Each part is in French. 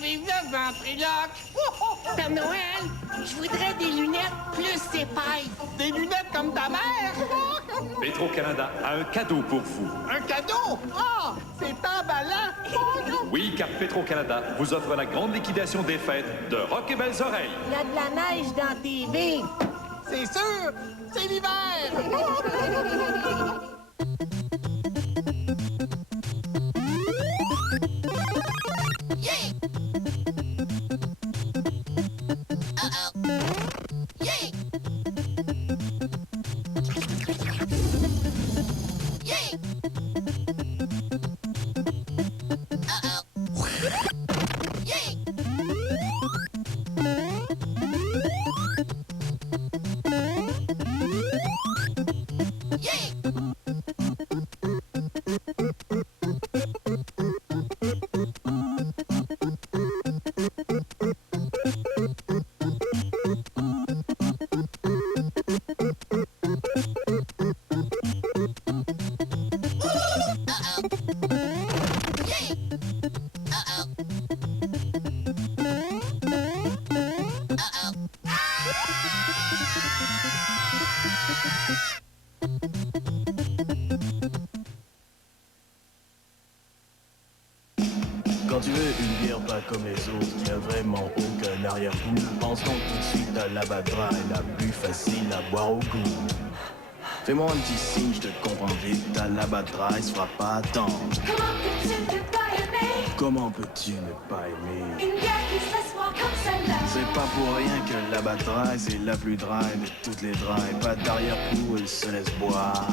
vive le ventriloque! Père Noël, je voudrais des lunettes plus épaisses. Des lunettes comme ta mère! Petro-Canada a un cadeau pour vous. Un cadeau? Ah! C'est emballant! Oui, car Petro-Canada vous offre la grande liquidation des fêtes de Rock et Belles Oreilles. Il y a de la neige dans TV. C'est sûr! C'est l'hiver! Quand tu veux une bière pas comme les autres, y'a vraiment aucun arrière-goût. Pense donc tout de suite à la Badra, la plus facile à boire au goût. Fais-moi un petit signe, je te comprends vite, ta la Badra, il se fera pas attendre. Comment peux-tu ne pas aimer Une bière qui se laisse boire comme celle-là. C'est pas pour rien que la Badra, c'est la plus dry de toutes les dry. Pas d'arrière-goût, elle se laisse boire.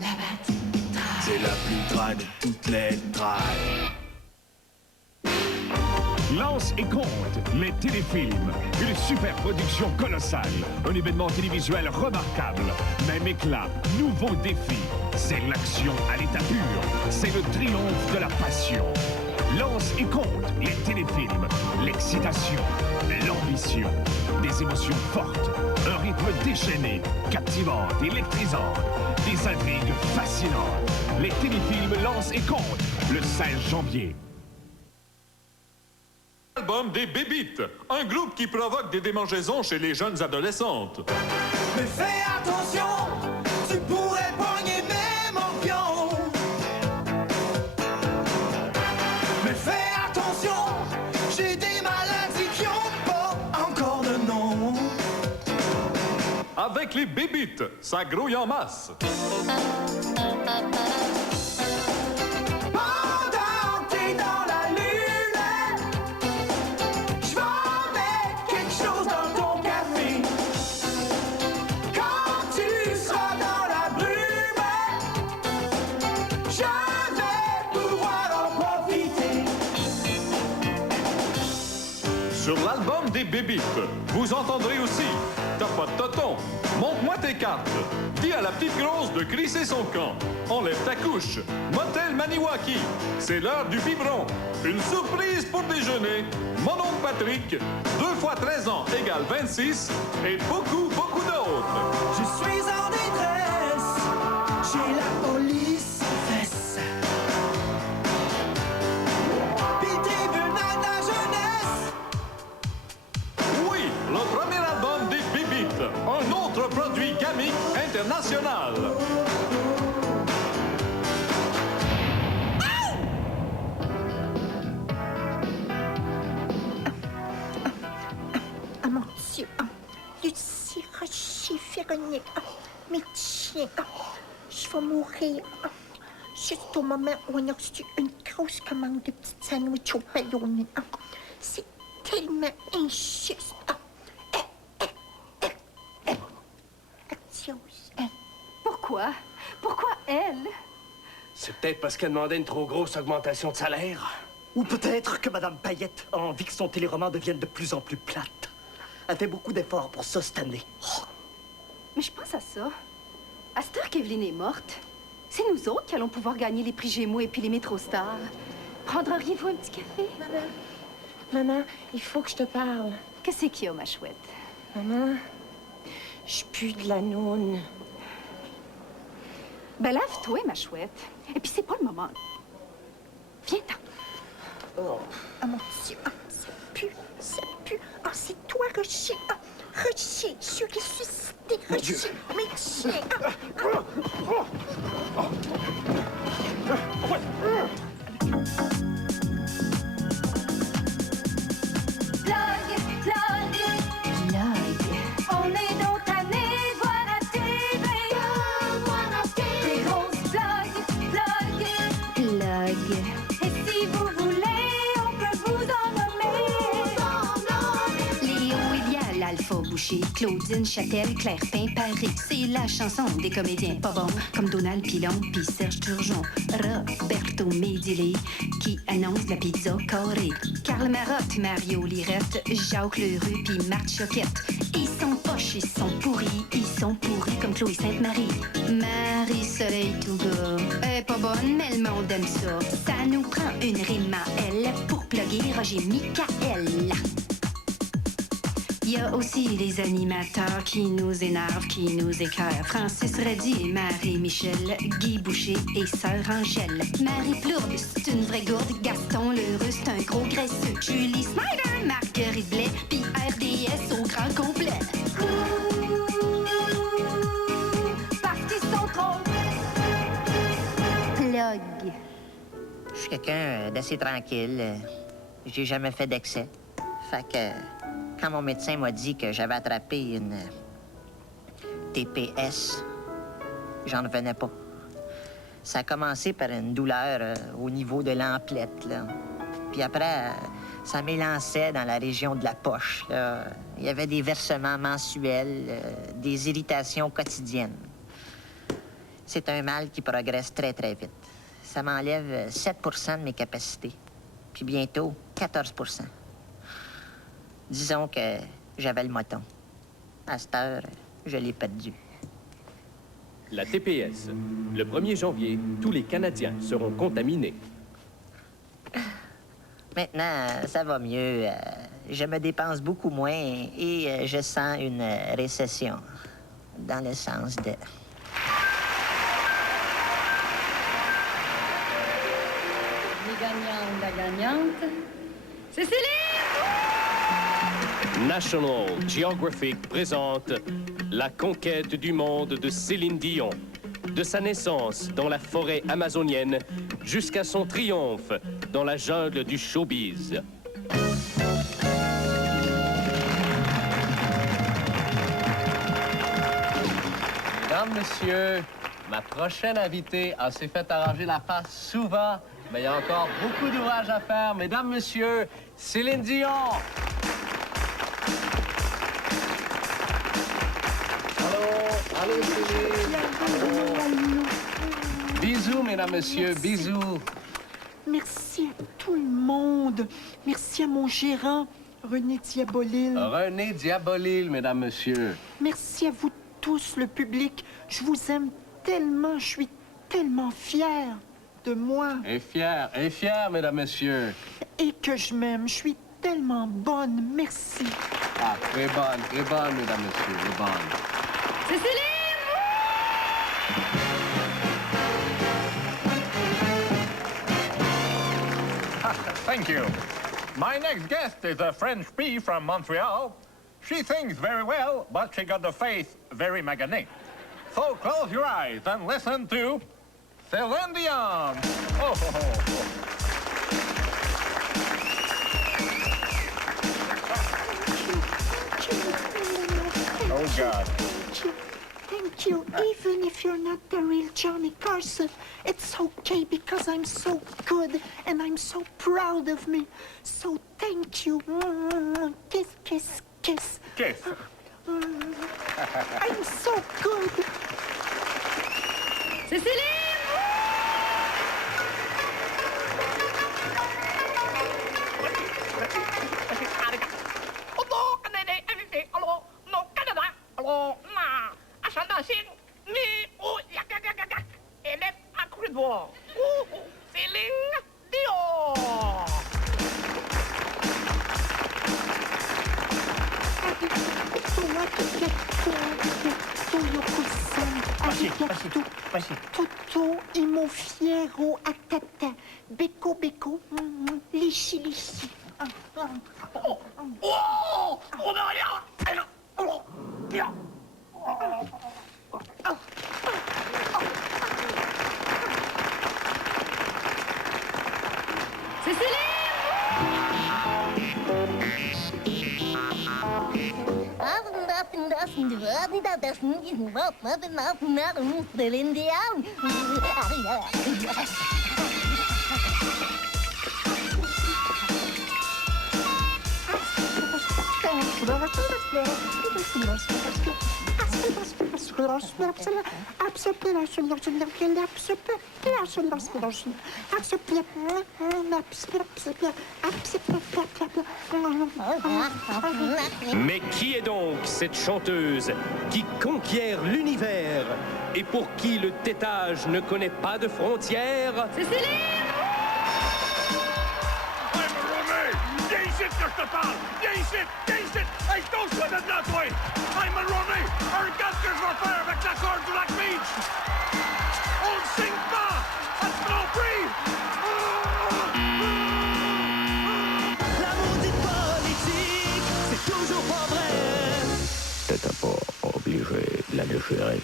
La Badra. C'est la plus dry de toutes les dry. Lance et Compte, les téléfilms. Une super production colossale. Un événement télévisuel remarquable. Même éclat, nouveau défi. C'est l'action à l'état pur. C'est le triomphe de la passion. Lance et Compte, les téléfilms. L'excitation, l'ambition. Des émotions fortes. Un rythme déchaîné, captivant, électrisant. Des intrigues fascinantes. Les téléfilms Lance et Compte, le 16 janvier. Album des Bébites, un groupe qui provoque des démangeaisons chez les jeunes adolescentes. Mais fais attention, tu pourrais pogner mes morpions. Mais fais attention, j'ai des maladies qui ont pas encore de nom. Avec les Bébites, ça grouille en masse. Sur l'album des Bébites, vous entendrez aussi T'as pas de toton, montre-moi tes cartes, dis à la petite grosse de crisser son camp, enlève ta couche, motel Maniwaki, c'est l'heure du biberon, une surprise pour déjeuner, mon oncle Patrick, 2 fois 13 ans égale 26, et beaucoup d'autres. Je suis en détresse, j'ai la police en fesse. Pis tribunal de la jeunesse. Oui, le premier album des Bébites, un autre produit gamique international. Ah, mon Dieu. Lucie, Rocher, Véronique. Mes chiens. Je vais mourir. Juste au moment où on a reçu une grosse commande de petites sandwichs au ballonné. C'est tellement injuste. Adios. Pourquoi? Pourquoi elle? C'est peut-être parce qu'elle demandait une trop grosse augmentation de salaire. Ou peut-être que Mme Payette a envie que son téléroman devienne de plus en plus plate. Elle fait beaucoup d'efforts pour ça cette année. Mais je pense à ça. À cette heure qu'Evelyne est morte, c'est nous autres qui allons pouvoir gagner les prix Gémeaux et puis les Métro-Stars. Prendriez-vous un petit café? Maman, il faut que je te parle. Qu'est-ce qu'il y a, ma chouette? Maman, je pue de la noune. Ben lave-toi, ma chouette. Et puis c'est pas le moment. Viens-t'en. Ah, mon Dieu. Ah, ça pue, ça pue. Ah, c'est toi, Rocher. Ah, Rocher, je suis ressuscité. Rocher, médecin. On est donc tanné de voir la TV. Des grosses plug. Et si vous voulez, on peut vous en nommer. Léo, Elia, l'Alpha Boucher, Claudine Châtel, Claire Pain, Paris. C'est la chanson des comédiens pas bons, comme Donald Pilon puis Serge Turgeon. Roberto Medilé, qui annonce la pizza carrée. Karl Marotte, Mario Lirette, Jacques Leroux puis Marthe Choquette. Ils sont poches, ils sont pourris comme Chloé Sainte-Marie. Marie-Soleil Touga, elle est pas bonne, mais le monde aime ça. Ça nous prend une rime à elle pour plugger Roger Michael. Il y a aussi les animateurs qui nous énervent, qui nous écœurent. Francis Reddy, Marie-Michel, Guy Boucher et Sœur Angèle. Marie Plourde, c'est une vraie gourde. Gaston Lheureux, c'est un gros graisseux. Julie Snyder, Marguerite Blais, puis RDS au grand complet. Parce qu'ils sont trop plug. Je suis quelqu'un d'assez tranquille. J'ai jamais fait d'excès. Fait que quand mon médecin m'a dit que j'avais attrapé une TPS, j'en revenais pas. Ça a commencé par une douleur au niveau de l'emplette, là. Puis après, ça m'élançait dans la région de la poche, là. Il y avait des versements mensuels, des irritations quotidiennes. C'est un mal qui progresse très, très vite. Ça m'enlève 7 % de mes capacités. Puis bientôt, 14 %. Disons que j'avais le moton. À cette heure, je l'ai perdu. La TPS. Le 1er janvier, tous les Canadiens seront contaminés. Maintenant, ça va mieux. Je me dépense beaucoup moins et je sens une récession. Dans le sens de... Les gagnants, la gagnante, Cécilie! National Geographic présente La conquête du monde de Céline Dion. De sa naissance dans la forêt amazonienne jusqu'à son triomphe dans la jungle du showbiz. Mesdames, Messieurs, ma prochaine invitée s'est fait arranger la face souvent, mais il y a encore beaucoup d'ouvrage à faire. Mesdames, Messieurs, Céline Dion! Allô, Céline! Bisous, mesdames, messieurs, bisous! Merci à tout le monde. Merci à mon gérant, René Diabolil. René Diabolil, mesdames, messieurs. Merci à vous tous, le public. Je vous aime tellement, je suis tellement fière de moi. Et fière, mesdames, messieurs. Et que je m'aime, je suis tellement bonne, merci. Ah, très bonne, mesdames, messieurs, très bonne. Cécilie! Thank you. My next guest is a French bee from Montreal. She sings very well, but she got the face very magané. So close your eyes and listen to Céline Dion. Oh, ho, ho, ho. Oh, God. Thank you. Even if you're not the real Johnny Carson, it's okay because I'm so good and I'm so proud of me. So thank you. Kiss, kiss, kiss. Kiss. I'm so good. Cécilie! Toto, imo fiero, atata, beko, beko, les ici, ici. Oh, Mais qui est donc cette chanteuse qui conquiert l'univers et pour qui le tétage ne connaît pas de frontières? Viens ici que je te parle! Viens ici! Viens ici! Hey, touche-toi de là, toi! Hey, Mulroney! Regarde ce que je vais faire avec la corde du lac Beach! On ne signe pas! À ce Grand Prix! La maudite politique, c'est toujours pas vrai. T'étais pas obligé de la déchirer.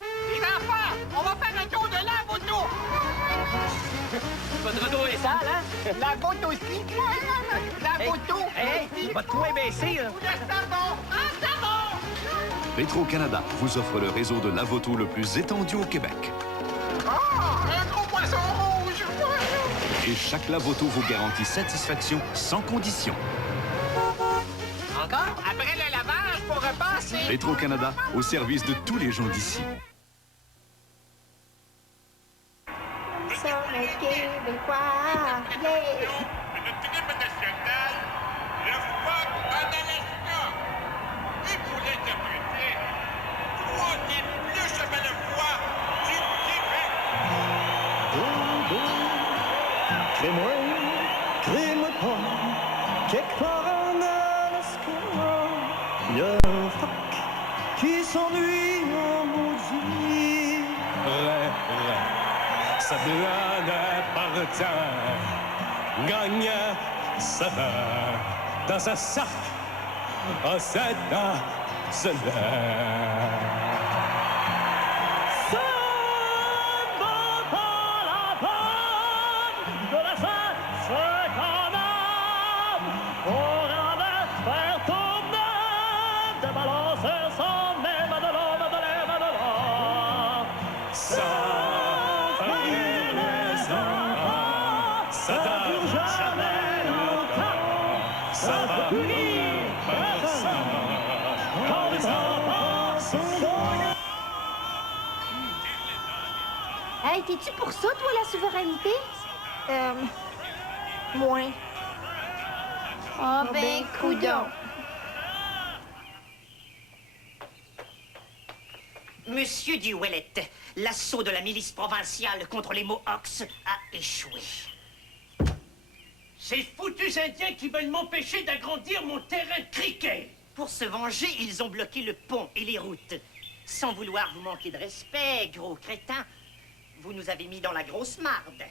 Les enfants, on va faire un tour de la moto. Votre dos est sale, hein? La moto aussi. La moto. Hey, votre coin baissé, là. Le savon. Un savon. Petro-Canada vous offre le réseau de lavoto le plus étendu au Québec. Oh, un gros poisson rouge. Et chaque lavoto vous garantit satisfaction sans condition. Encore? Après le lavage, pour repasser. Petro-Canada, au service de tous les gens d'ici. Nous sommes les Québécois. Yeah. Le crime national, le fuck en Alaska. Et pour l'interpréter, trois des plus jamais le foie du Québec. Crée-moi, crée-moi pas, quelque part en Alaska, y a un fuck qui s'ennuie en maudit. Sa blonde partant, gagne sa part dans sa sac en 7 ans cela. Ça ne vaut pas la peine de la faire quand même pour en faire tourner, de balancer son nez, de l'homme, de l'air, de l'homme. Ça ça dure jamais longtemps, ça va unir personne, quand les enfants sont loin. Hey, t'es-tu pour ça, toi, la souveraineté? Moins. Oh, ben, coudonc. Monsieur Duwellette, l'assaut de la milice provinciale contre les Mohawks a échoué. Ces foutus Indiens qui veulent m'empêcher d'agrandir mon terrain de cricket. Pour se venger, ils ont bloqué le pont et les routes. Sans vouloir vous manquer de respect, gros crétin, vous nous avez mis dans la grosse marde.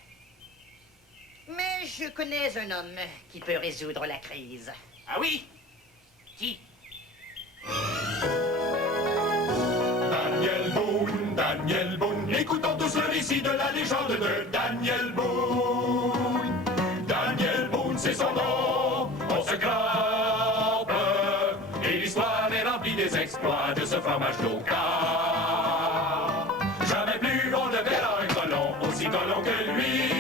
Mais je connais un homme qui peut résoudre la crise. Ah oui? Qui? Daniel Boone, écoutons tous le récit de la légende de Daniel Boone. Daniel Boone, c'est son nom, on se crampe. Et l'histoire est remplie des exploits de ce fromage local. Jamais plus on ne verra un colon aussi colon que lui.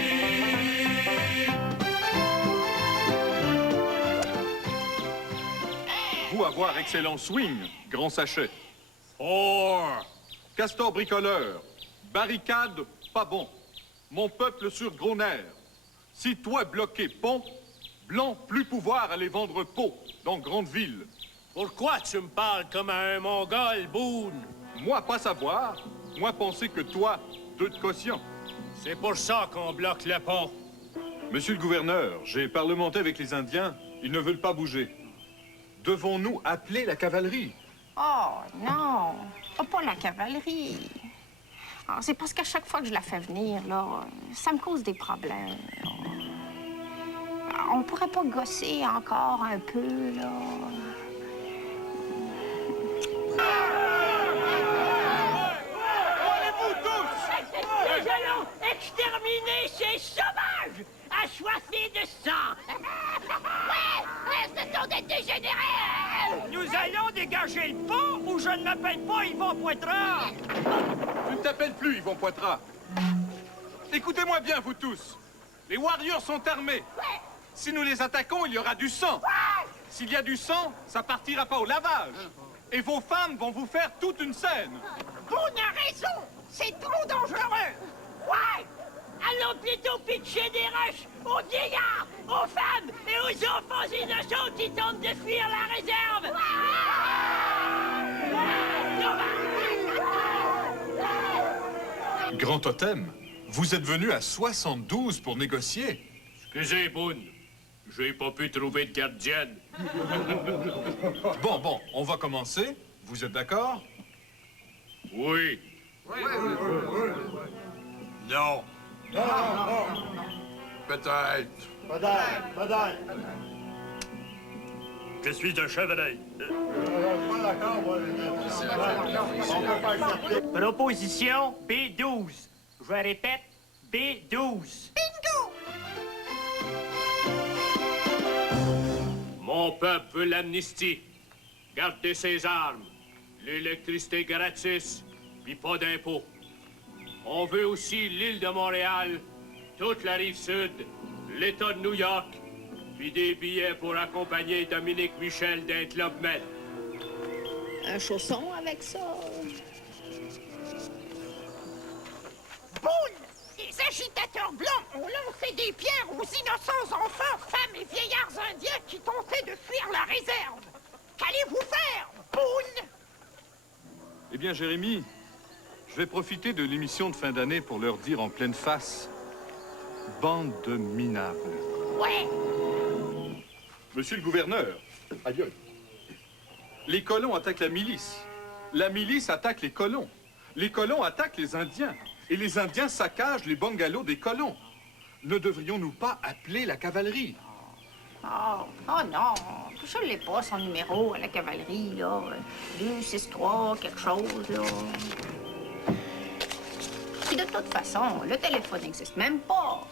Vous avoir excellent swing, grand sachet. Or, castor bricoleur, barricade, pas bon. Mon peuple sur gros nerfs. Si toi bloqué pont, blanc plus pouvoir aller vendre peau dans grande ville. Pourquoi tu me parles comme un Mongol, Boone? Moi pas savoir, moi penser que toi, deux de caution. C'est pour ça qu'on bloque le pont. Monsieur le gouverneur, j'ai parlementé avec les Indiens, ils ne veulent pas bouger. Devons-nous appeler la cavalerie? Oh, non. Oh, pas la cavalerie. Ah, c'est parce qu'à chaque fois que je la fais venir, là, ça me cause des problèmes. On pourrait pas gosser encore un peu, là? Nous allons exterminer ces sauvages assoiffés de sang. Ouais, ce sont des dégénérés. Nous allons dégager le pont ou je ne m'appelle pas Yvon Poitras. Tu ne t'appelles plus, Yvon Poitras. Écoutez-moi bien, vous tous. Les Warriors sont armés. Si nous les attaquons, il y aura du sang. S'il y a du sang, ça partira pas au lavage. Et vos femmes vont vous faire toute une scène. Boone a raison. C'est trop dangereux. Ouais. Allons plutôt pitcher des roches aux vieillards, aux femmes et aux enfants innocents qui tentent de fuir la réserve. Grand Totem, vous êtes venu à 72 pour négocier. Excusez, Boone. J'ai pas pu trouver de gardienne. Bon, on va commencer. Vous êtes d'accord? Oui. Non. Peut-être. Je suis un chevreuil. Proposition B12. Je répète, B12. Bingo! Mon peuple veut l'amnistie. Gardez ses armes. L'électricité gratis, puis pas d'impôts. On veut aussi l'île de Montréal, toute la rive sud, l'État de New York, puis des billets pour accompagner Dominique Michel d'un Club Med. Un chausson avec ça? Boone! Les agitateurs blancs ont lancé des pierres aux innocents enfants, femmes et vieillards indiens qui tentaient de fuir la réserve. Qu'allez-vous faire, Boone? Eh bien, Jérémy, je vais profiter de l'émission de fin d'année pour leur dire en pleine face, bande de minables. Ouais. Monsieur le gouverneur, aïe aïe. Les colons attaquent la milice attaque les colons attaquent les Indiens, et les Indiens saccagent les bungalows des colons. Ne devrions-nous pas appeler la cavalerie? Oh non, je l'ai pas, son numéro à la cavalerie, là. 263, quelque chose, là. Puis de toute façon, le téléphone n'existe même pas.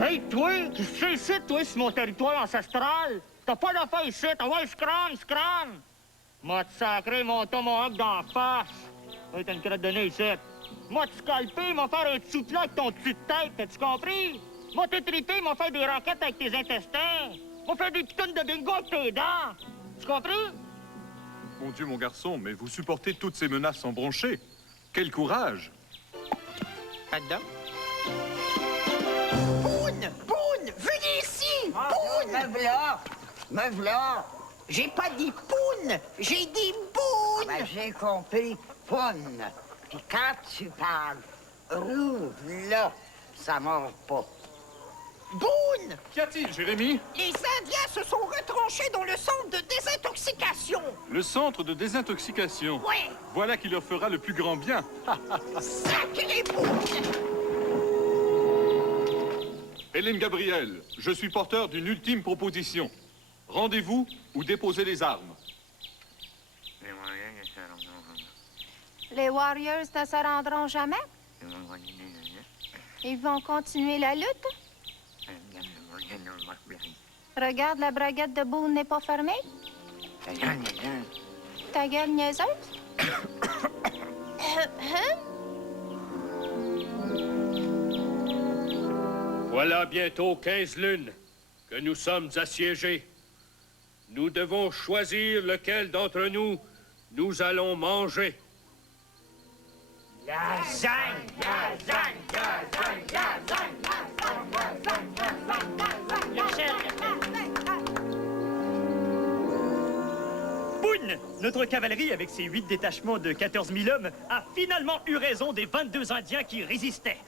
Hey, toi, qu'est-ce que c'est ici, toi, sur mon territoire ancestral? T'as pas d'affaire ici, t'as ouais, scram! M'a te sacré mon tomahawk d'en face. Hey, t'as une crotte de nez ici. M'a te scalpé, m'a faire un petit plat avec ton dessus de tête, t'as-tu compris? M'a t'étripé, m'a fait des raquettes avec tes intestins. M'a fait des pitounes de bingo avec tes dents. Tu compris? Mon Dieu, mon garçon, mais vous supportez toutes ces menaces sans broncher. Quel courage! Pardon? Boone, venez ici! Boone! Me v'là! J'ai pas dit Boone, j'ai dit Boone! Ben, j'ai compris, Poune. Puis quand tu parles, rouvre là, ça mord pas. Boone! Qu'y a-t-il, Jérémy? Les Indiens se sont retranchés dans le centre de désintoxication. Le centre de désintoxication. Ouais. Voilà qui leur fera le plus grand bien. Sacré Boone! Hélène Gabriel, je suis porteur d'une ultime proposition. Rendez-vous ou déposez les armes. Les Warriors ne se rendront jamais? Ils vont continuer la lutte? Regarde, la braguette de Boone n'est pas fermée. Ta gueule niaiseuse? Voilà bientôt 15 lunes que nous sommes assiégés. Nous devons choisir lequel d'entre nous nous allons manger. Lasagne! Boone! Notre cavalerie, avec ses 8 détachements de 14 000 hommes, a finalement eu raison des 22 Indiens qui résistaient.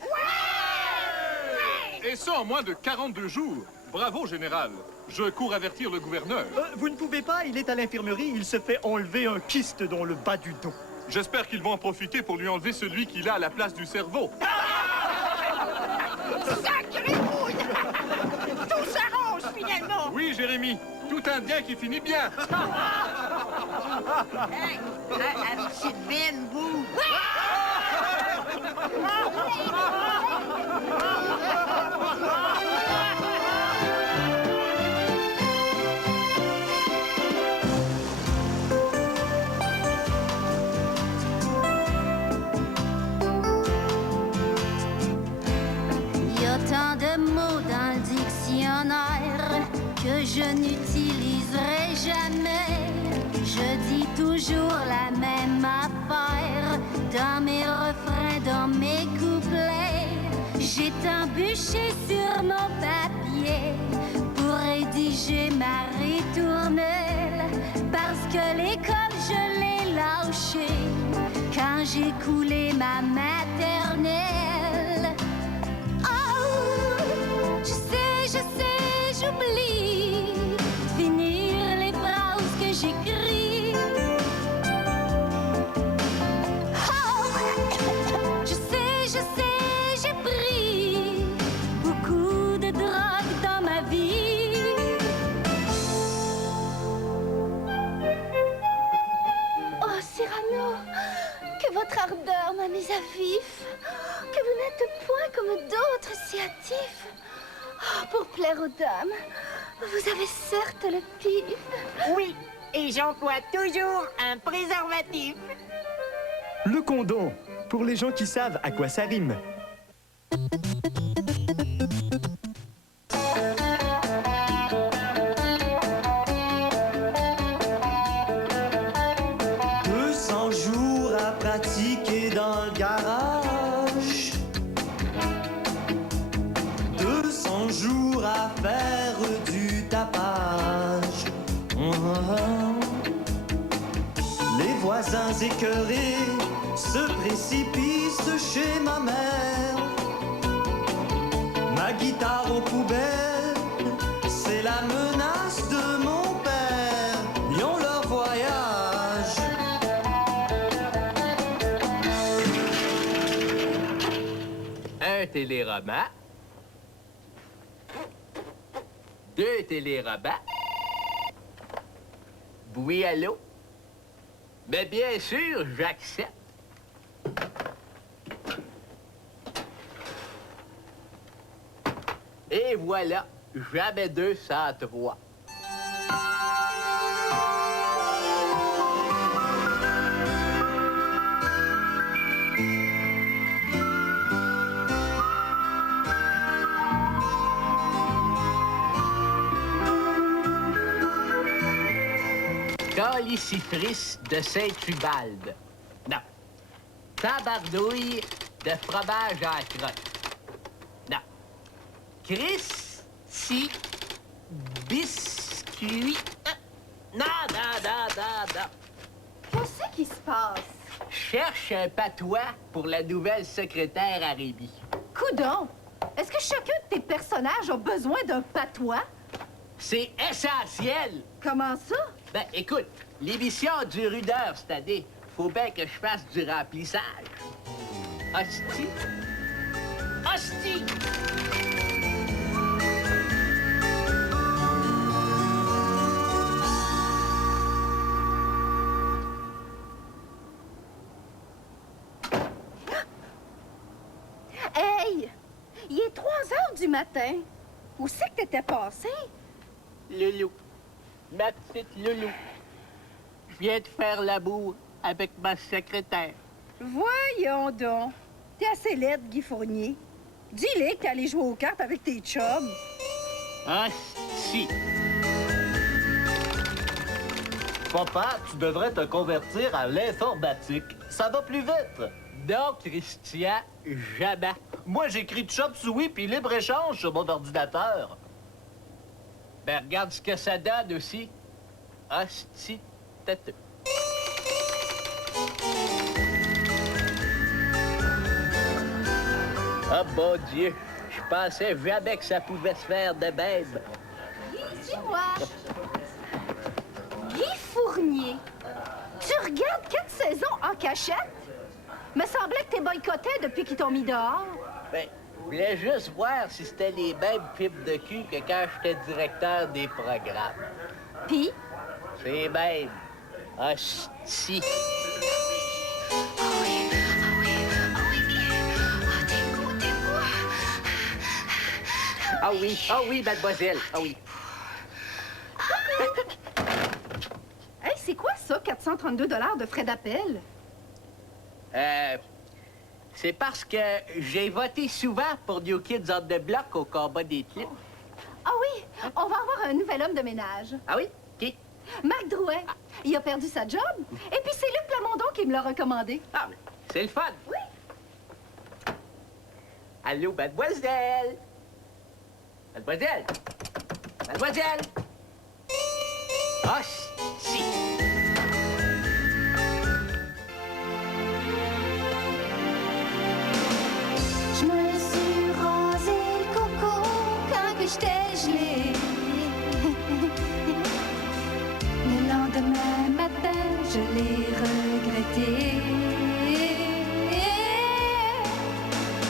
Et ça en moins de 42 jours. Bravo, général. Je cours avertir le gouverneur. Vous ne pouvez pas, il est à l'infirmerie, il se fait enlever un kyste dans le bas du dos. J'espère qu'ils vont en profiter pour lui enlever celui qu'il a à la place du cerveau. Sacré bouille! Tout s'arrange, finalement! Oui, Jérémy. Tout indien qui finit bien. Hey, la petite bine, vous! Il y a tant de mots dans le dictionnaire que je n'utiliserai jamais. Je dis toujours la même affaire dans mes refrains, dans mes couplets. J'ai tant bûché sur mon papier pour rédiger ma ritournelle, parce que l'école je l'ai lâchée quand j'ai coulé ma maternelle. Je sais, j'oublie finir les phrases que j'écris. Oh, je sais, j'ai pris beaucoup de drogue dans ma vie. Oh, Cyrano, que votre ardeur m'a mis à vif, que vous n'êtes point comme d'autres si hâtifs. Oh, pour plaire aux dames, vous avez certes le pif. Oui, et j'emploie toujours un préservatif. Le condom, pour les gens qui savent à quoi ça rime. Jours à pratiquer dans le garage, 200 jours à faire du tapage. Les voisins écœurés se précipitent chez ma mère. Ma guitare aux poubelles, c'est la menace de mon père. Ils ont leur voyage. Un téléroman. 2 téléromans. Oui, allô? Mais bien sûr, j'accepte. Et voilà, jamais 2 sans 3. Calicifris de Saint-Ubalde. Non. Tabardouille de fromage à crotte. Non. Christi biscuit. Non. Qu'est-ce qui se passe? Cherche un patois pour la nouvelle secrétaire à Rémi. Coudon! Est-ce que chacun de tes personnages a besoin d'un patois? C'est essentiel! Comment ça? Ben, écoute, l'émission dure 1 heure cette année. Faut bien que je fasse du remplissage. Hostie! Hostie! Hey! Il est 3 heures du matin. Où c'est que t'étais passé? Loulou. Ma petite Loulou. Je viens de faire l'amour avec ma secrétaire. Voyons donc. T'es assez laide, Guy Fournier. Dis-le que t'es allé jouer aux cartes avec tes chums. Hostie! Papa, tu devrais te convertir à l'informatique. Ça va plus vite. Non, Christian, jamais. Moi, j'écris Chop Suey puis libre-échange sur mon ordinateur. Ben, regarde ce que ça donne aussi. Hostie têteux. Oh, bon Dieu, je pensais jamais que ça pouvait se faire de même. Dis-moi. Guy Fournier, Tu regardes 4 saisons en cachette? Me semblait que t'es boycotté depuis qu'ils t'ont mis dehors. Ben, je voulais juste voir si c'était les mêmes pipes de cul que quand j'étais directeur des programmes. Puis? C'est même. Hostie. Ah oui, mademoiselle, ah oui. Hey, c'est quoi ça, 432 $ de frais d'appel? C'est parce que j'ai voté souvent pour New Kids on the Block au combat des clips. Ah oui, on va avoir un nouvel homme de ménage. Ah oui? Qui? Marc Drouet. Il a perdu sa job. Et puis c'est Luc Plamondon qui me l'a recommandé. Ah, mais c'est le fun. Oui. Allô, mademoiselle? Mademoiselle? Mademoiselle? Ah, si. Je me suis rasé le coco quand que j'étais gelé. Le lendemain matin, je l'ai regretté.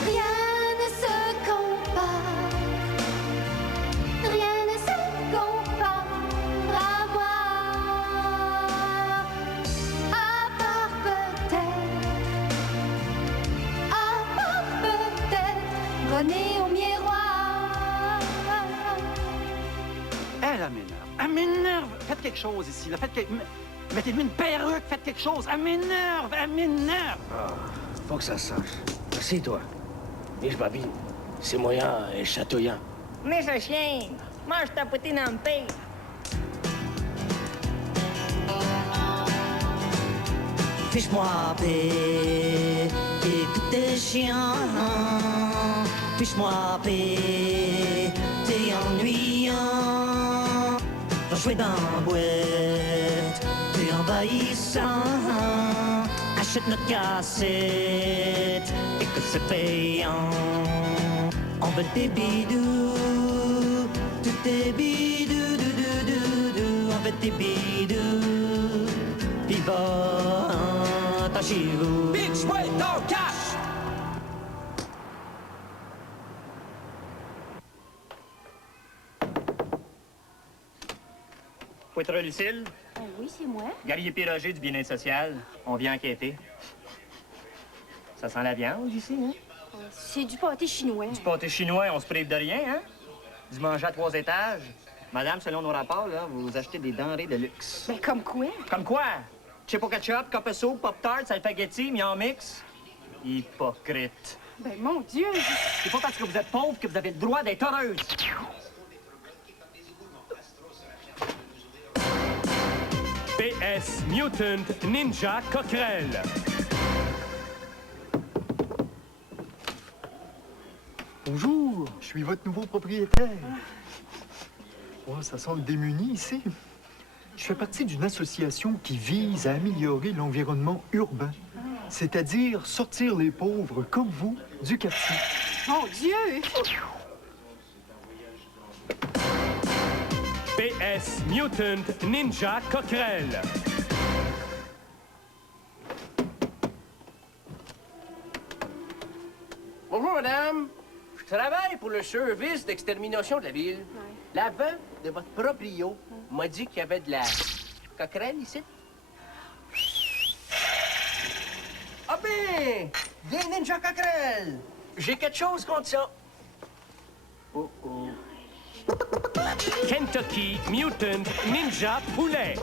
Rien ne se compare. Rien ne se compare à moi. À part peut-être René au miroir. Elle m'énerve. Elle m'énerve. Faites quelque chose ici. Là. Mettez-lui une perruque. Faites quelque chose. Elle m'énerve. Elle m'énerve. Ah, faut que ça sache. Merci, toi. Et je babine. C'est moyen et chatouillant. Mais ce chien, mange ta poutine en paix. Fiche-moi paix, t'es chiant. Fiche-moi paix, t'es ennuyant. Va jouer dans la boîte, t'es envahissant. Achète notre cassette, et que c'est payant. On veut des bidous, tout est bidou, on veut des bidous. Pis va chez vous. Bitch, ouais, ton cash! Poutre Lucille, Oui, c'est moi. Guerrier Piroger du bien-être social. On vient enquêter. Ça sent la viande ici, hein? C'est du pâté chinois. Du pâté chinois, on se prive de rien, hein? Du manger à 3 étages. Madame, selon nos rapports, là, vous achetez des denrées de luxe. Mais comme quoi? Comme quoi? Chipo ketchup, cup of soup, pop-tart, spaghetti, mis en mix. Hypocrite. Ben, mon Dieu! C'est pas parce que vous êtes pauvre que vous avez le droit d'être heureuse. PS Mutant Ninja Coquerel. Bonjour, je suis votre nouveau propriétaire. Oh, ça semble démuni ici. Je fais partie d'une association qui vise à améliorer l'environnement urbain, c'est-à-dire sortir les pauvres comme vous du quartier. Mon Dieu! PS Mutant Ninja Coquerel. Bonjour, madame. Je travaille pour le service d'extermination de la ville. La veuve de votre proprio m'a dit qu'il y avait de la coquerelle ici. Ah ben, des ninja coquerelles. J'ai quelque chose contre ça. Oh oh. Kentucky Mutant Ninja Poulet.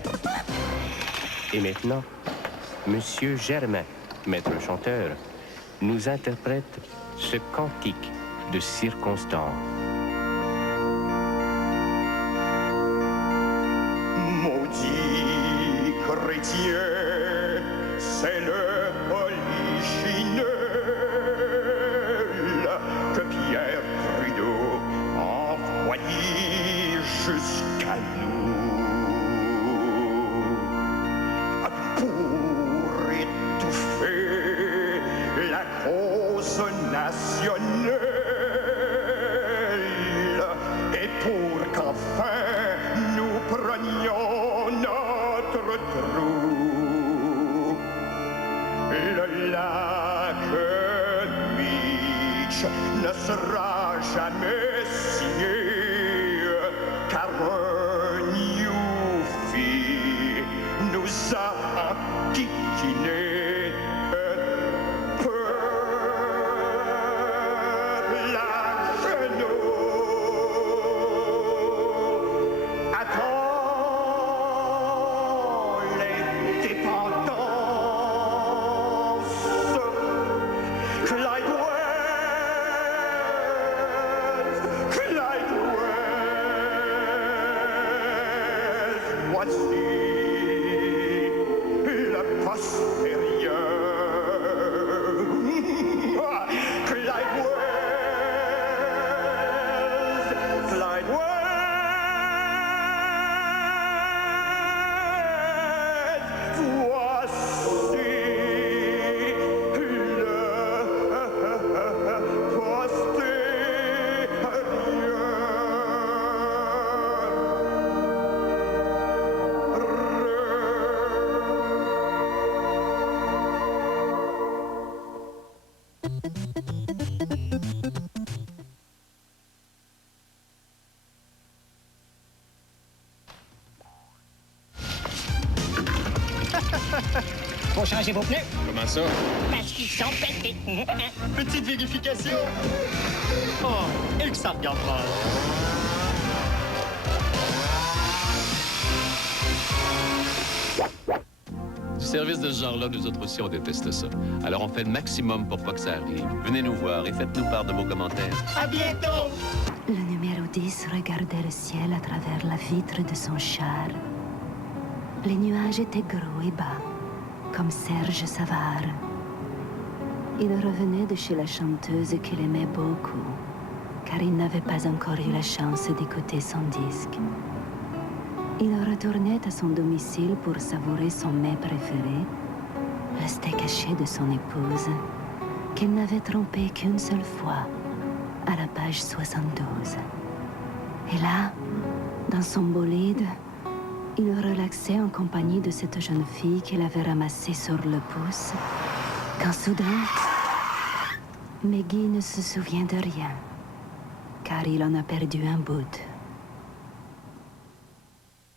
Et maintenant, Monsieur Germain, maître chanteur, nous interprète ce cantique de circonstance. Maudit chrétien, c'est le polichinelle que Pierre Trudeau a envoyé jusqu'à nous pour étouffer la cause nationale et pour qu'enfin nous prenions notre trou. bouche ne sera jamais signé, car un Newfie nous a enquiquinés. Faut changer vos pneus. Comment ça? Parce qu'ils sont pétés. Petite vérification. Oh, et que ça regarde mal. Du service de ce genre-là, nous autres aussi, on déteste ça. Alors on fait le maximum pour pas que ça arrive. Venez nous voir et faites-nous part de vos commentaires. À bientôt! Le numéro 10 regardait le ciel à travers la vitre de son char. Les nuages étaient gros et bas, comme Serge Savard. Il revenait de chez la chanteuse qu'il aimait beaucoup, car il n'avait pas encore eu la chance d'écouter son disque. Il retournait à son domicile pour savourer son mets préféré, le steak haché de son épouse, qu'il n'avait trompé qu'une seule fois, à la page 72. Et là, dans son bolide, il relaxait en compagnie de cette jeune fille qu'il avait ramassée sur le pouce, quand soudain, Maggie ne se souvient de rien, car il en a perdu un bout.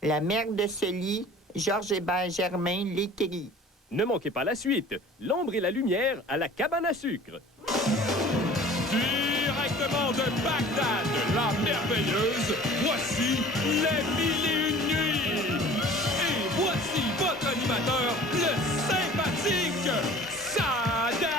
La mère de ce lit, Georges Hébert Germain l'écrit. Ne manquez pas la suite. L'ombre et la lumière à la cabane à sucre. Directement de Bagdad, la merveilleuse, voici les 1001 nuits. Et voici votre animateur, le sympathique Saddam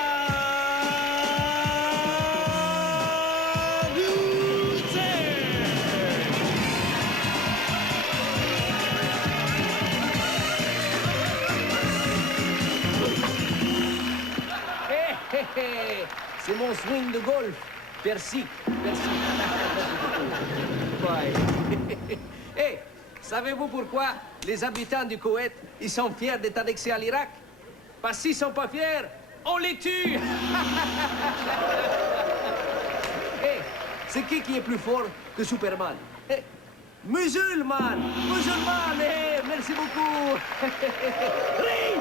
Hé, c'est mon swing de golf. Merci, merci. Bye. Hé, savez-vous pourquoi les habitants du Koweït, ils sont fiers d'être annexés à l'Irak? Parce qu'ils sont pas fiers, on les tue. Hé, c'est qui est plus fort que Superman? Hé, musulman, hé, merci beaucoup. Ris.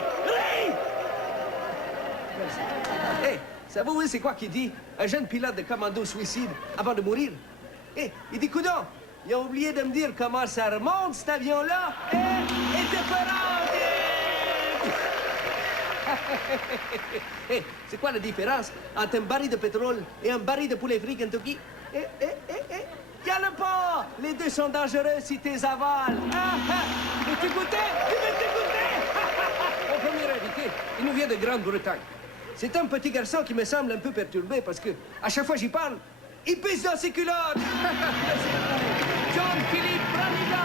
Merci. Hé, savez-vous c'est quoi qu'il dit? Un jeune pilote de commando suicide avant de mourir. Hé, il dit, coudonc, il a oublié de me dire comment ça remonte, cet avion-là. Hé, Hé, c'est quoi la différence entre un baril de pétrole et un baril de poulet frit Kentucky? Cale pas! Les deux sont dangereux si t'es avales. Veux-tu goûter? Mon premier invité, il nous vient de Grande-Bretagne. C'est un petit garçon qui me semble un peu perturbé parce que, à chaque fois que j'y parle, il pisse dans ses culottes. John-Philippe Branigan.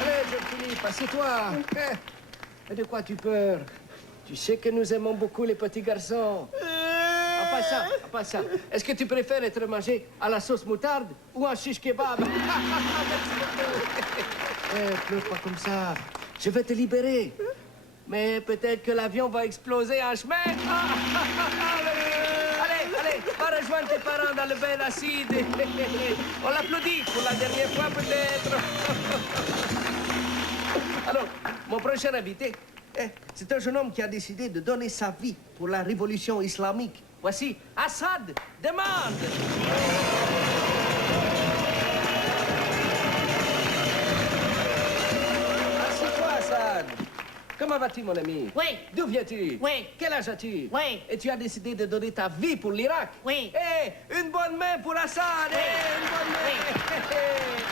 Allez, John-Philippe, assieds-toi. Mais de quoi tu peurs? Tu sais que nous aimons beaucoup les petits garçons. En passant, est-ce que tu préfères être mangé à la sauce moutarde ou en shish kebab? Pleure pas comme ça. Je vais te libérer. Mais peut-être que l'avion va exploser en chemin. Allez, va rejoindre tes parents dans le bain acide. On l'applaudit pour la dernière fois peut-être. Alors, mon prochain invité, c'est un jeune homme qui a décidé de donner sa vie pour la révolution islamique. Voici Assad Demande. Assieds-toi, Assad. Comment vas-tu, mon ami? Oui. D'où viens-tu? Oui. Quel âge as-tu? Oui. Et tu as décidé de donner ta vie pour l'Irak? Oui. Une bonne main pour Assad! Une bonne main!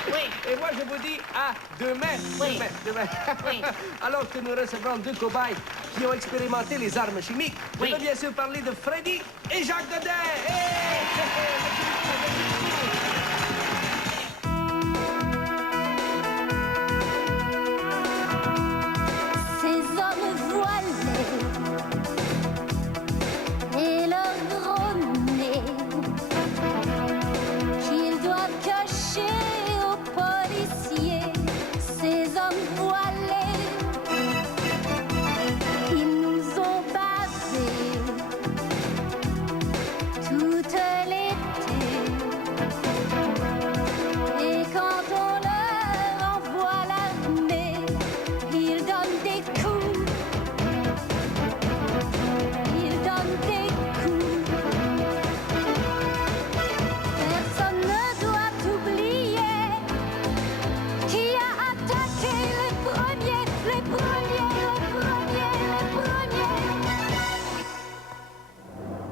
Oui. Et moi, je vous dis à demain. Oui. Demain. Oui. Alors que nous recevrons deux cobayes qui ont expérimenté les armes chimiques. Oui. Je veux bien sûr parler de Freddy et Jacques Godin. Ces hommes voilés et leurs gros nez qu'ils doivent cacher aux policiers. Ces hommes voilés, ils nous ont bavés toute l'été. Et quand on leur envoie l'armée, ils donnent des coups. Ils donnent des coups. Personne ne doit oublier qui a attaqué les premiers, les premiers, les premiers, les premiers.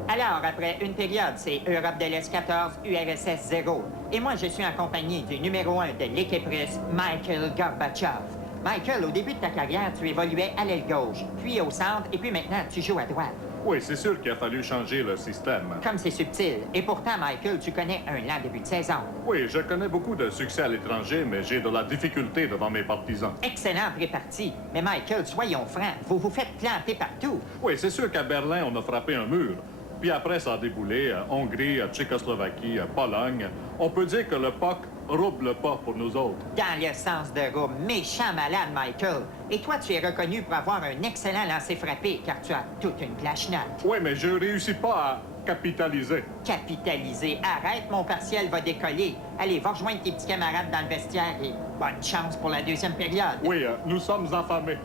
Alors, après une période, c'est Europe de l'Est 14, URSS 0. Et moi, je suis en compagnie du numéro 1 de l'équipe russe, Mikhail Gorbatchev. Michael, au début de ta carrière, tu évoluais à l'aile gauche, puis au centre, et puis maintenant, tu joues à droite. Oui, c'est sûr qu'il a fallu changer le système. Comme c'est subtil. Et pourtant, Michael, tu connais un lent début de saison. Oui, je connais beaucoup de succès à l'étranger, mais j'ai de la difficulté devant mes partisans. Excellent réparti. Mais Michael, soyons francs, vous vous faites planter partout. Oui, c'est sûr qu'à Berlin, on a frappé un mur. Puis après, ça a déboulé à Hongrie, à Tchécoslovaquie, à Pologne. On peut dire que le POC rouble pas pour nous autres. Dans le sens de roue, méchant malade, Michael. Et toi, tu es reconnu pour avoir un excellent lancer frappé, car tu as toute une clash-note. Oui, mais je réussis pas à capitaliser. Capitaliser. Arrête, mon partiel va décoller. Allez, va rejoindre tes petits camarades dans le vestiaire et bonne chance pour la deuxième période. Oui, nous sommes affamés.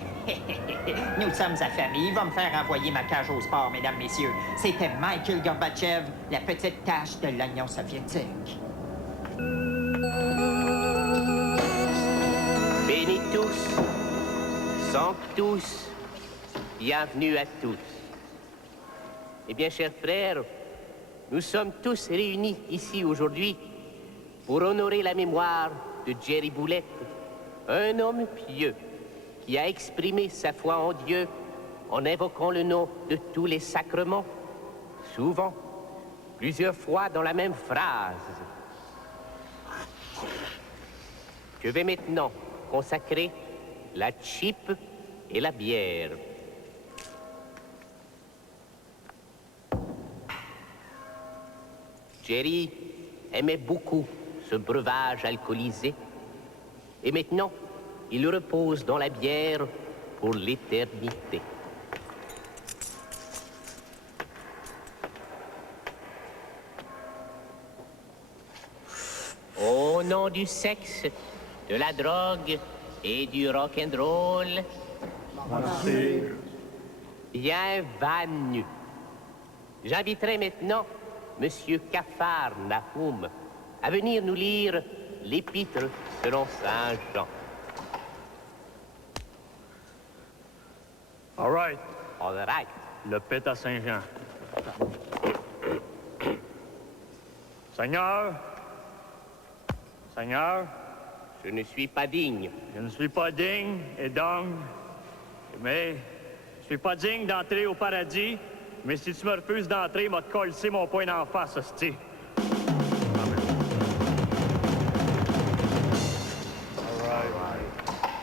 Nous sommes affamés. Il va me faire envoyer ma cage au sport, mesdames, messieurs. C'était Mikhail Gorbatchev, la petite tache de l'Union soviétique. Benedictus, Sanctus, bienvenue à tous. Eh bien, chers frères, nous sommes tous réunis ici aujourd'hui pour honorer la mémoire de Jerry Boulette, un homme pieux qui a exprimé sa foi en Dieu en invoquant le nom de tous les sacrements, souvent, plusieurs fois dans la même phrase. Je vais maintenant consacrer la chipe et la bière. Jerry aimait beaucoup ce breuvage alcoolisé. Et maintenant, il repose dans la bière pour l'éternité. Au nom du sexe, de la drogue et du rock'n'roll, bienvenue. J'inviterai maintenant Monsieur Kafar Nahum à venir nous lire l'épître selon Saint Jean. All right. All right. Le pète à Saint-Jean. Seigneur, Seigneur, je ne suis pas digne. Je ne suis pas digne et donc, mais je suis pas digne d'entrer au paradis, mais si tu me refuses d'entrer, m'a te coller mon poing d'en face, hostie.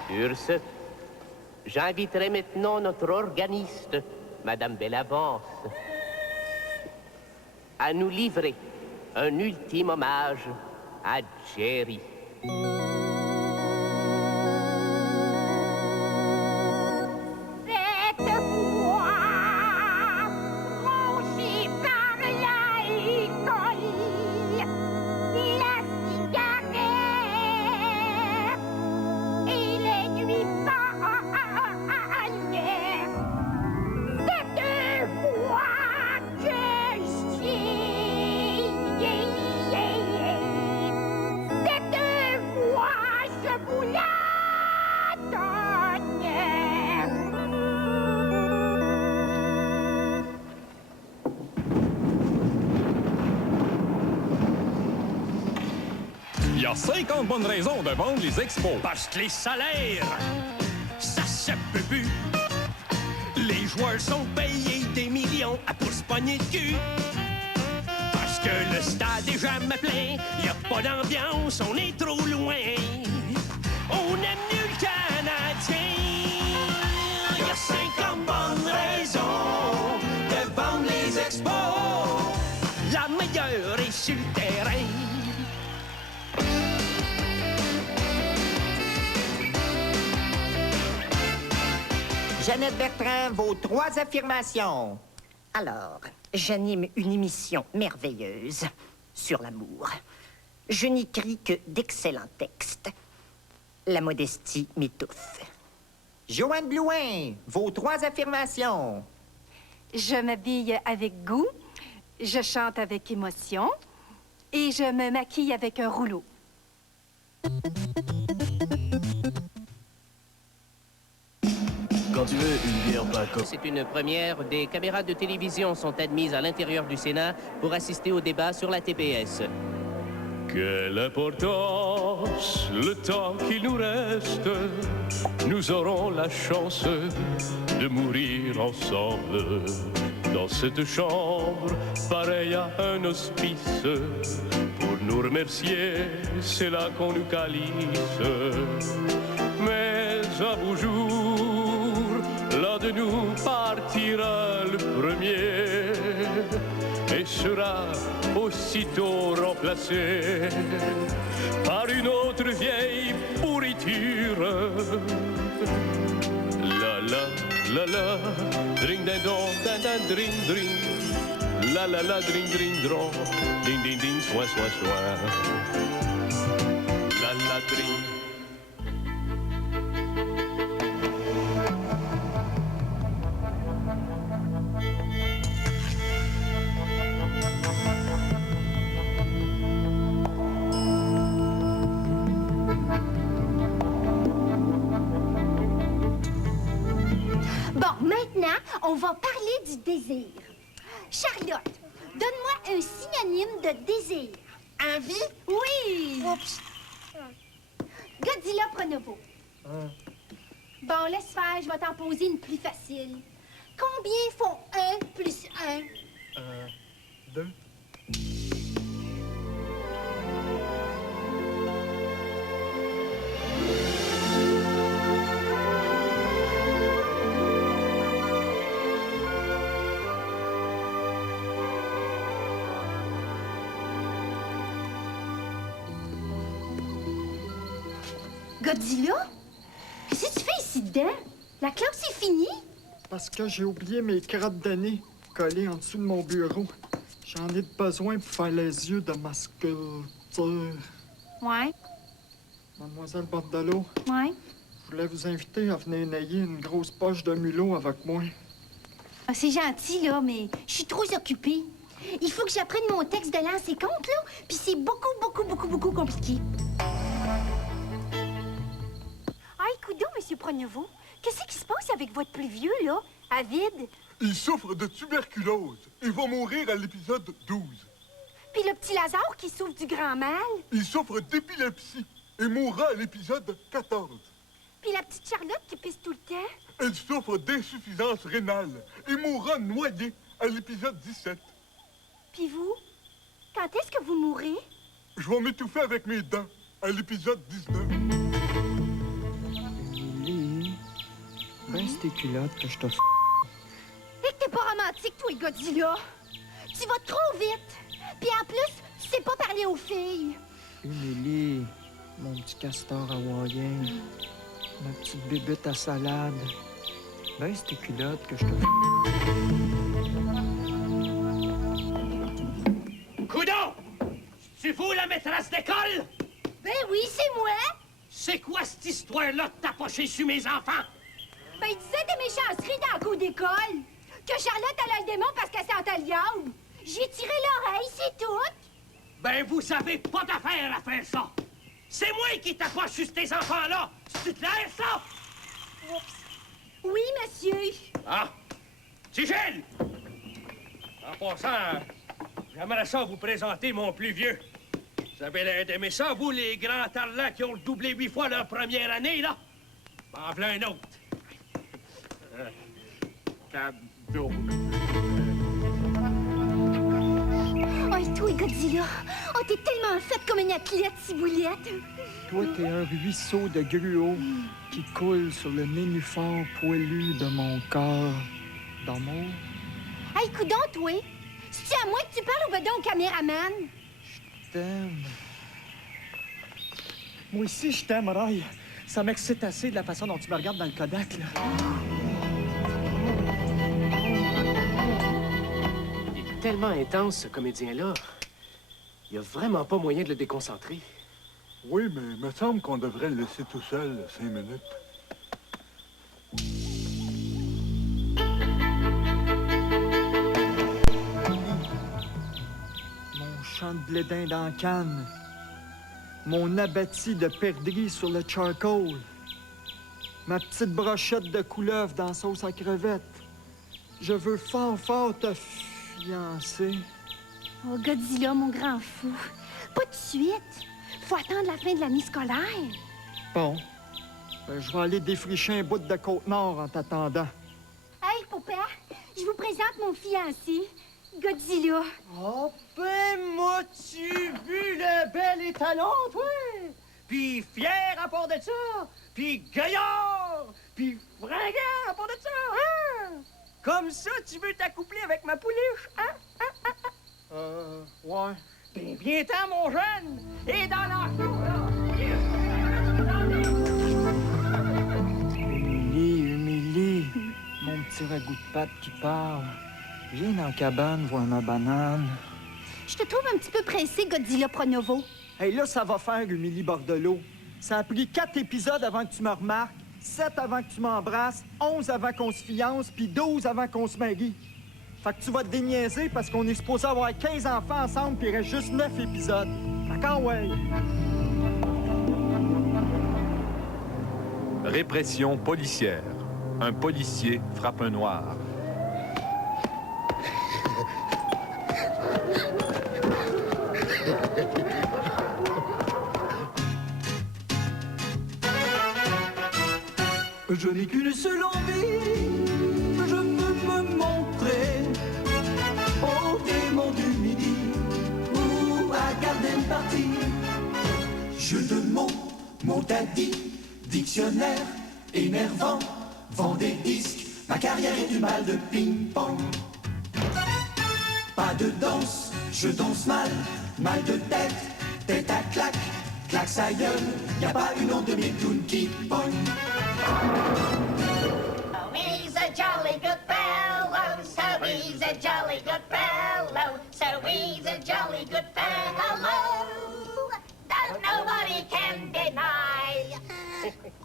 Sur ce, j'inviterai maintenant notre organiste, Madame Bellavance, à nous livrer un ultime hommage à Jerry. a 50 bonnes raisons de vendre les expos. Parce que les salaires, ça se peut plus. Les joueurs sont payés des millions à pour se pogner de cul. Parce que le stade est jamais plein, y a pas d'ambiance, on est trop loin. On aime mieux le Canadien. Y a 50 bonnes raisons de vendre les expos. La meilleure est sur le terrain. Jeannette Bertrand, vos 3 affirmations. Alors, j'anime une émission merveilleuse sur l'amour. Je n'écris que d'excellents textes. La modestie m'étouffe. Joanne Blouin, vos 3 affirmations. Je m'habille avec goût, je chante avec émotion et je me maquille avec un rouleau. Quand tu veux une bière Paco. C'est une première. Des caméras de télévision sont admises à l'intérieur du Sénat pour assister au débat sur la TPS. Quelle importance, le temps qu'il nous reste, nous aurons la chance de mourir ensemble. Dans cette chambre, pareil à un hospice, pour nous remercier, c'est là qu'on nous calisse. Mais un beau jour, l'un de nous partira le premier et sera aussitôt remplacé par une autre vieille pourriture. La la, la la, dring ding dong, dan dan dring dring. La la la, dring dring drong, ding ding ding, soin soin soin. La la dring. Maintenant, on va parler du désir. Charlotte, donne-moi un synonyme de désir. Envie? Oui! Oups. Godzilla Pronovo. Bon, laisse faire, je vais t'en poser une plus facile. Combien font 1 plus 1? 2. Godzilla? Qu'est-ce que tu fais ici dedans? La classe est finie? Parce que j'ai oublié mes crottes de nez collées en dessous de mon bureau. J'en ai besoin pour faire les yeux de ma sculpture. Ouais. Mademoiselle Bordelot. Ouais. Je voulais vous inviter à venir nailler une grosse poche de mulot avec moi. Ah, c'est gentil, là, mais je suis trop occupée. Il faut que j'apprenne mon texte de lance et compte, là, puis c'est beaucoup compliqué. Coudon, Monsieur Pronovo, qu'est-ce qui se passe avec votre plus vieux, là, Avide? Il souffre de tuberculose et va mourir à l'épisode 12. Puis le petit Lazare qui souffre du grand mal? Il souffre d'épilepsie et mourra à l'épisode 14. Puis la petite Charlotte qui pisse tout le temps? Elle souffre d'insuffisance rénale et mourra noyée à l'épisode 17. Puis vous? Quand est-ce que vous mourrez? Je vais m'étouffer avec mes dents à l'épisode 19. Baisse tes culottes que je te f***. Et que t'es pas romantique, toi, le Godzilla. Tu vas trop vite. Puis en plus, tu sais pas parler aux filles. Émilie, mon petit castor hawaïen, ma petite bébête à salade. Baisse tes culottes que je te f***. Coudon! Tu fous la maîtresse d'école? Ben oui, c'est moi. C'est quoi cette histoire-là de tapocher sur mes enfants? Ben, il disait des méchanceries dans la cour d'école. Que Charlotte allait le démon parce qu'elle sentait le diable. J'ai tiré l'oreille, c'est tout. Ben, vous avez pas d'affaire à faire ça. C'est moi qui tapoche sur tes enfants-là. C'est clair, ça? Oups. Oui, monsieur. Ah! Tigel! En passant, j'aimerais ça vous présenter mon plus vieux. Vous avez l'air d'aimer ça, vous, les grands tarlats qui ont doublé 8 fois leur première année, là? En voilà un autre. Cadeau. Oh, et toi, Godzilla? Oh, t'es tellement faite comme une athlète, ciboulette. Toi, t'es un ruisseau de gruau qui coule sur le nénuphar poilu de mon corps d'amour. Hey, coudonc, toi! C'est-tu à moi que tu parles ou ben donc au caméraman? T'aime. Moi aussi, je t'aime, Ray. Ça m'excite assez de la façon dont tu me regardes dans le Kodak, là. Il est tellement intense, ce comédien-là. Il n'y a vraiment pas moyen de le déconcentrer. Oui, mais il me semble qu'on devrait le laisser tout seul 5 minutes. Mon champ de blé d'Inde en canne. Mon abattis de perdrix sur le charcoal. Ma petite brochette de couleuvre dans la sauce à crevettes. Je veux fort, fort te fiancer. Oh, Godzilla, mon grand fou. Pas de suite. Faut attendre la fin de l'année scolaire. Bon. Ben, je vais aller défricher un bout de Côte-Nord en t'attendant. Hey, papa, je vous présente mon fiancé, Godzilla. Oh, ben, m'as-tu vu le bel étalon, toi? Puis fier à part de ça, puis gaillard, puis fringant à part de ça, hein? Comme ça, tu veux t'accoupler avec ma pouliche, hein? Ouais. Ben, viens-t'en, mon jeune, et dans la cour, là! Humilie, mon petit ragoût de pâte qui parle. Viens dans la cabane voir ma banane. Je te trouve un petit peu pressé, Godzilla Pronovo. Hey, là, ça va faire, Humilie Bordelot. Ça a pris 4 épisodes avant que tu me remarques, 7 avant que tu m'embrasses, 11 avant qu'on se fiance, puis 12 avant qu'on se marie. Fait que tu vas te déniaiser parce qu'on est supposé avoir 15 enfants ensemble, puis il reste juste 9 épisodes. D'accord, ouais? Répression policière. Un policier frappe un noir. Je n'ai qu'une seule envie, je veux me montrer au démon du midi ou à Garden Party. Jeu de mots, mon daddy, dictionnaire énervant, vend des disques, ma carrière est du mal de ping-pong. Pas de danse, je danse mal, mal de tête, tête à claque, claque sa gueule, y a pas une onde de mes clowns qui pogne. Oh, he's a jolly good fellow, so he's a jolly good fellow, so he's a jolly good fellow, that nobody can deny.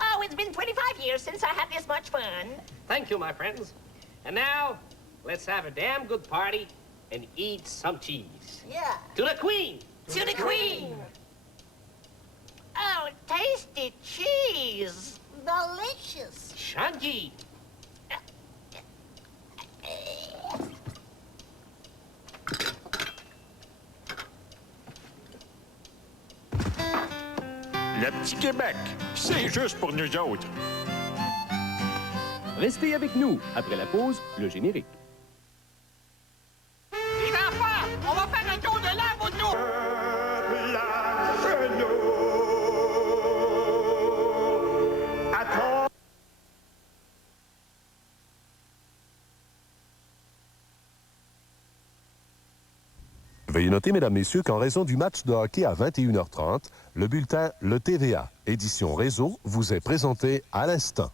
Oh, it's been 25 years since I had this much fun. Thank you, my friends. And now, let's have a damn good party and eat some cheese. Yeah. To the Queen! To the Queen! Oh, tasty cheese. Delicious. Shanji! Le petit Québec, c'est juste pour nous autres. Restez avec nous. Après la pause, le générique. Les enfants, on va faire un tour de l'arbre autour. Attends. Veuillez noter, mesdames, messieurs, qu'en raison du match de hockey à 21h30, le bulletin Le TVA, édition réseau, vous est présenté à l'instant.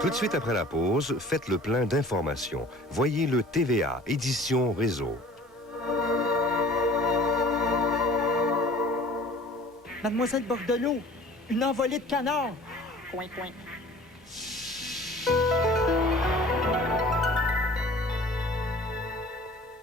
Tout de suite après la pause, faites le plein d'informations. Voyez le TVA, édition réseau. Mademoiselle Bordelot, une envolée de canards. coin, coin.